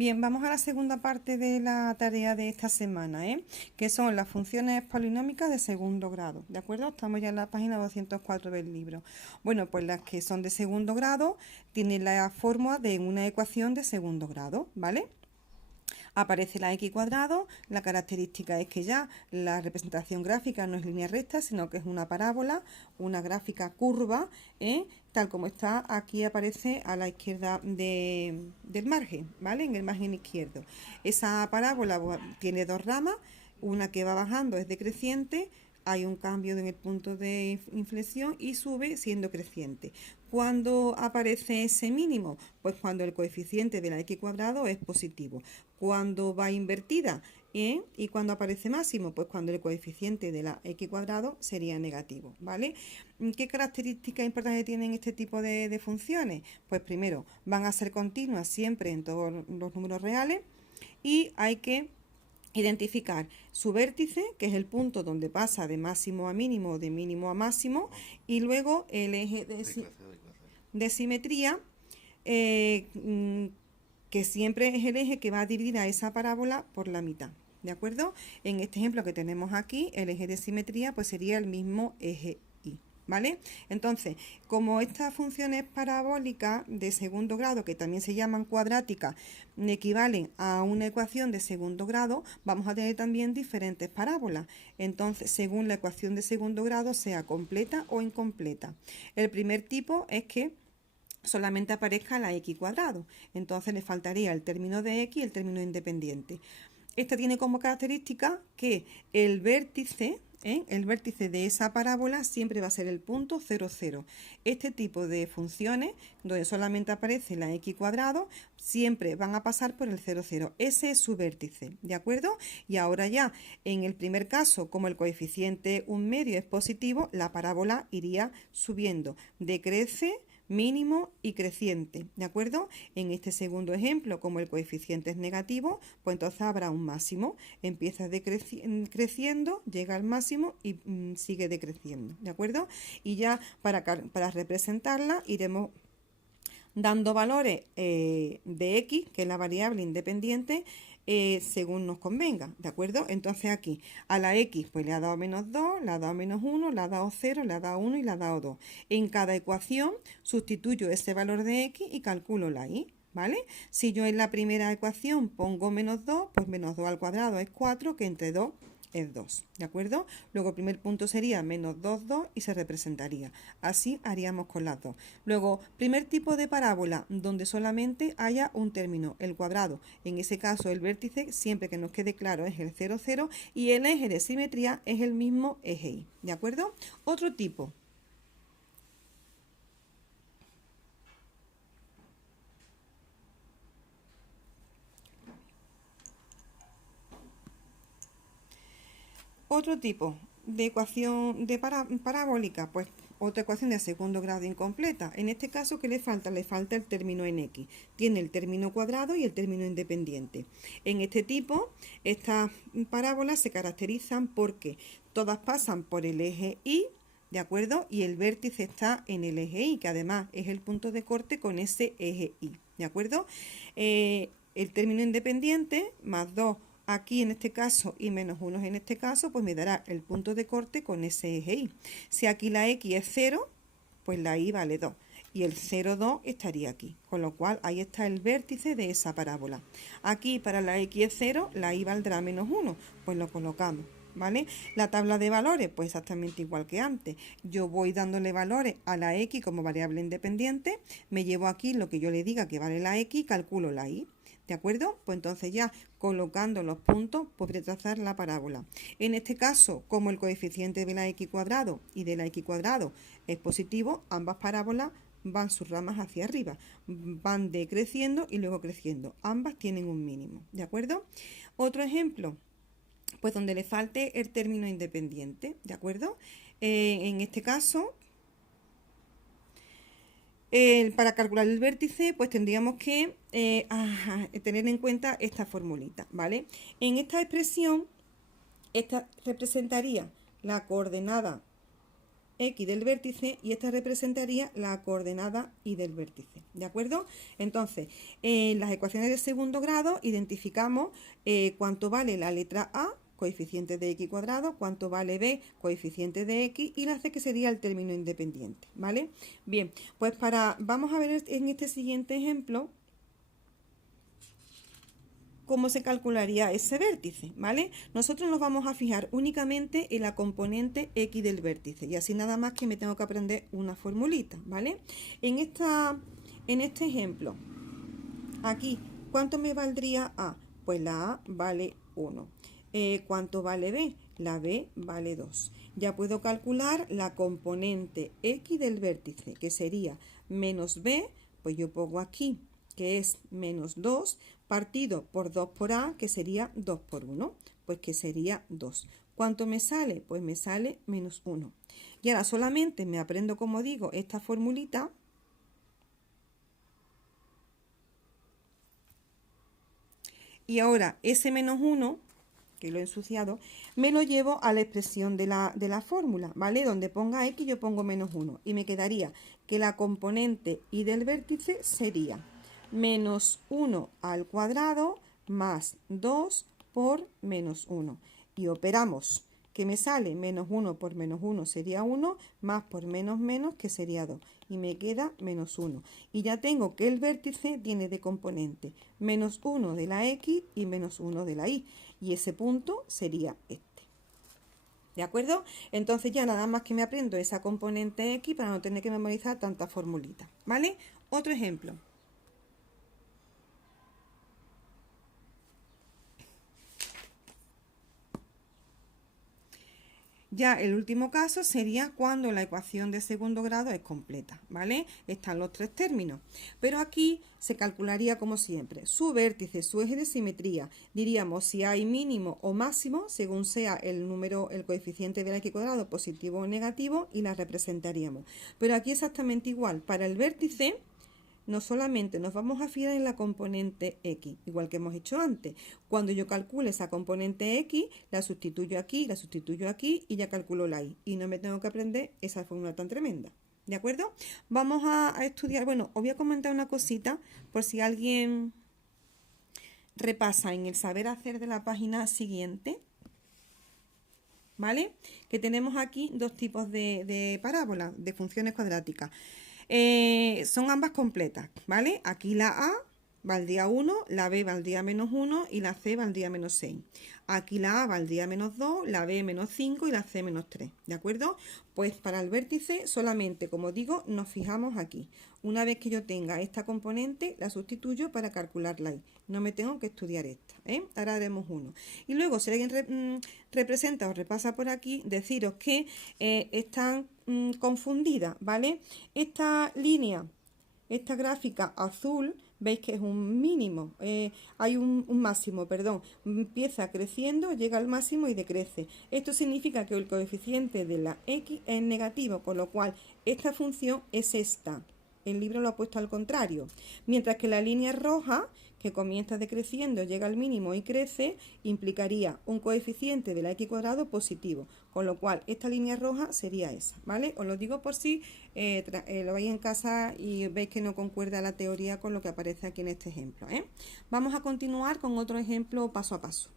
Bien, vamos a la segunda parte de la tarea de esta semana, que son las funciones polinómicas de segundo grado, ¿de acuerdo? Estamos ya en la página 204 del libro. Bueno, pues las que son de segundo grado tienen la fórmula de una ecuación de segundo grado, ¿vale? Aparece la x cuadrado, la característica es que ya la representación gráfica no es línea recta, sino que es una parábola, una gráfica curva, tal como está aquí aparece a la izquierda del margen, ¿vale? En el margen izquierdo. Esa parábola tiene dos ramas, una que va bajando es decreciente, hay un cambio en el punto de inflexión y sube siendo creciente. ¿Cuándo aparece ese mínimo? Pues cuando el coeficiente de la x cuadrado es positivo. ¿Cuándo va invertida? ¿Y cuando aparece máximo? Pues cuando el coeficiente de la x cuadrado sería negativo, ¿vale? ¿Qué características importantes tienen este tipo de funciones? Pues primero, van a ser continuas siempre en todos los números reales y hay que identificar su vértice, que es el punto donde pasa de máximo a mínimo o de mínimo a máximo, y luego el eje de simetría, que siempre es el eje que va a dividir a esa parábola por la mitad. ¿De acuerdo? En este ejemplo que tenemos aquí, el eje de simetría pues sería el mismo eje Y. ¿Vale? Entonces, como estas funciones parabólicas de segundo grado, que también se llaman cuadráticas, equivalen a una ecuación de segundo grado, vamos a tener también diferentes parábolas. Entonces, según la ecuación de segundo grado sea completa o incompleta. El primer tipo es que solamente aparezca la x cuadrado. Entonces le faltaría el término de x y el término independiente. Esta tiene como característica que el vértice de esa parábola siempre va a ser el punto 0, 0. Este tipo de funciones, donde solamente aparece la x cuadrado, siempre van a pasar por el 0, 0. Ese es su vértice, ¿de acuerdo? Y ahora ya, en el primer caso, como el coeficiente 1/2 es positivo, la parábola iría subiendo. Decrece, mínimo y creciente, ¿de acuerdo? En este segundo ejemplo, como el coeficiente es negativo, pues entonces habrá un máximo. Empieza creciendo, llega al máximo y sigue decreciendo, ¿de acuerdo? Y ya para representarla iremos dando valores de x, que es la variable independiente, según nos convenga, ¿de acuerdo? Entonces aquí a la x pues le ha dado -2, le ha dado -1, le ha dado 0, le ha dado 1 y le ha dado 2. En cada ecuación sustituyo ese valor de x y calculo la y, ¿vale? Si yo en la primera ecuación pongo -2, pues -2 al cuadrado es 4, que entre 2 es 2, ¿de acuerdo? Luego el primer punto sería -2, 2 y se representaría. Así haríamos con las dos. Luego, primer tipo de parábola donde solamente haya un término, el cuadrado. En ese caso, el vértice, siempre que nos quede claro, es el 0, 0 y el eje de simetría es el mismo eje Y, ¿de acuerdo? Otro tipo. Otro tipo de ecuación de parabólica, pues otra ecuación de segundo grado incompleta. En este caso, ¿qué le falta? Le falta el término en x. Tiene el término cuadrado y el término independiente. En este tipo, estas parábolas se caracterizan porque todas pasan por el eje Y, ¿de acuerdo? Y el vértice está en el eje Y, que además es el punto de corte con ese eje Y, ¿de acuerdo? El término independiente, más 2 aquí en este caso y -1 en este caso, pues me dará el punto de corte con ese eje Y. Si aquí la x es 0, pues la y vale 2. Y el 0, 2 estaría aquí. Con lo cual, ahí está el vértice de esa parábola. Aquí para la x es 0, la y valdrá -1. Pues lo colocamos, ¿vale? La tabla de valores, pues exactamente igual que antes. Yo voy dándole valores a la x como variable independiente. Me llevo aquí lo que yo le diga que vale la x y calculo la y. ¿De acuerdo? Pues entonces ya colocando los puntos podré trazar la parábola. En este caso, como el coeficiente de la x cuadrado y de la x cuadrado es positivo, ambas parábolas van sus ramas hacia arriba, van decreciendo y luego creciendo. Ambas tienen un mínimo, ¿de acuerdo? Otro ejemplo, pues donde le falte el término independiente, ¿de acuerdo? En este caso, para calcular el vértice, pues tendríamos que tener en cuenta esta formulita, ¿vale? En esta expresión, esta representaría la coordenada X del vértice y esta representaría la coordenada Y del vértice, ¿de acuerdo? Entonces, en las ecuaciones de segundo grado identificamos cuánto vale la letra A, coeficiente de X cuadrado, cuánto vale B, coeficiente de X, y la C, que sería el término independiente, ¿vale? Bien, pues vamos a ver en este siguiente ejemplo cómo se calcularía ese vértice, ¿vale? Nosotros nos vamos a fijar únicamente en la componente X del vértice y así nada más que me tengo que aprender una formulita, ¿vale? En este ejemplo, aquí, ¿cuánto me valdría A? Pues la A vale 1. ¿Cuánto vale B? La B vale 2. Ya puedo calcular la componente X del vértice, que sería menos B, pues yo pongo aquí que es menos 2, partido por 2 por A, que sería 2 por 1, pues que sería 2. ¿Cuánto me sale? Pues me sale menos 1. Y ahora solamente me aprendo, como digo, esta formulita. Y ahora ese menos 1, que lo he ensuciado, me lo llevo a la expresión de la fórmula, ¿vale? Donde ponga X yo pongo menos 1. Y me quedaría que la componente Y del vértice sería menos 1 al cuadrado más 2 por menos 1. Y operamos, que me sale menos 1 por menos 1 sería 1, más por menos menos, que sería 2. Y me queda menos 1. Y ya tengo que el vértice tiene de componente menos 1 de la X y menos 1 de la Y. Y ese punto sería este. ¿De acuerdo? Entonces ya nada más que me aprendo esa componente X para no tener que memorizar tantas formulitas. ¿Vale? Otro ejemplo. Ya el último caso sería cuando la ecuación de segundo grado es completa, ¿vale? Están los tres términos. Pero aquí se calcularía como siempre su vértice, su eje de simetría. Diríamos si hay mínimo o máximo, según sea el coeficiente de la X cuadrado, positivo o negativo, y la representaríamos. Pero aquí exactamente igual. Para el vértice, no solamente nos vamos a fijar en la componente X, igual que hemos hecho antes. Cuando yo calcule esa componente X, la sustituyo aquí y ya calculo la Y. Y no me tengo que aprender esa fórmula tan tremenda. ¿De acuerdo? Vamos a estudiar, bueno, os voy a comentar una cosita por si alguien repasa en el saber hacer de la página siguiente. ¿Vale? Que tenemos aquí dos tipos de parábolas, de funciones cuadráticas. Son ambas completas, ¿vale? Aquí la A valdría 1, la B valdría menos 1 y la C valdría menos 6. Aquí la A valdría menos 2, la B menos 5 y la C menos 3, ¿de acuerdo? Pues para el vértice solamente, como digo, nos fijamos aquí. Una vez que yo tenga esta componente, la sustituyo para calcularla ahí. No me tengo que estudiar esta, ¿eh? Ahora haremos uno. Y luego, si alguien representa o repasa por aquí, deciros que están confundidas, ¿vale? Esta línea, esta gráfica azul, veis que es un mínimo, hay un máximo, perdón, empieza creciendo, llega al máximo y decrece. Esto significa que el coeficiente de la X es negativo, con lo cual esta función es esta. El libro lo ha puesto al contrario. Mientras que la línea roja, que comienza decreciendo, llega al mínimo y crece, implicaría un coeficiente de la X cuadrado positivo. Con lo cual, esta línea roja sería esa, ¿vale? Os lo digo por si lo veis en casa y veis que no concuerda la teoría con lo que aparece aquí en este ejemplo, ¿eh? Vamos a continuar con otro ejemplo paso a paso.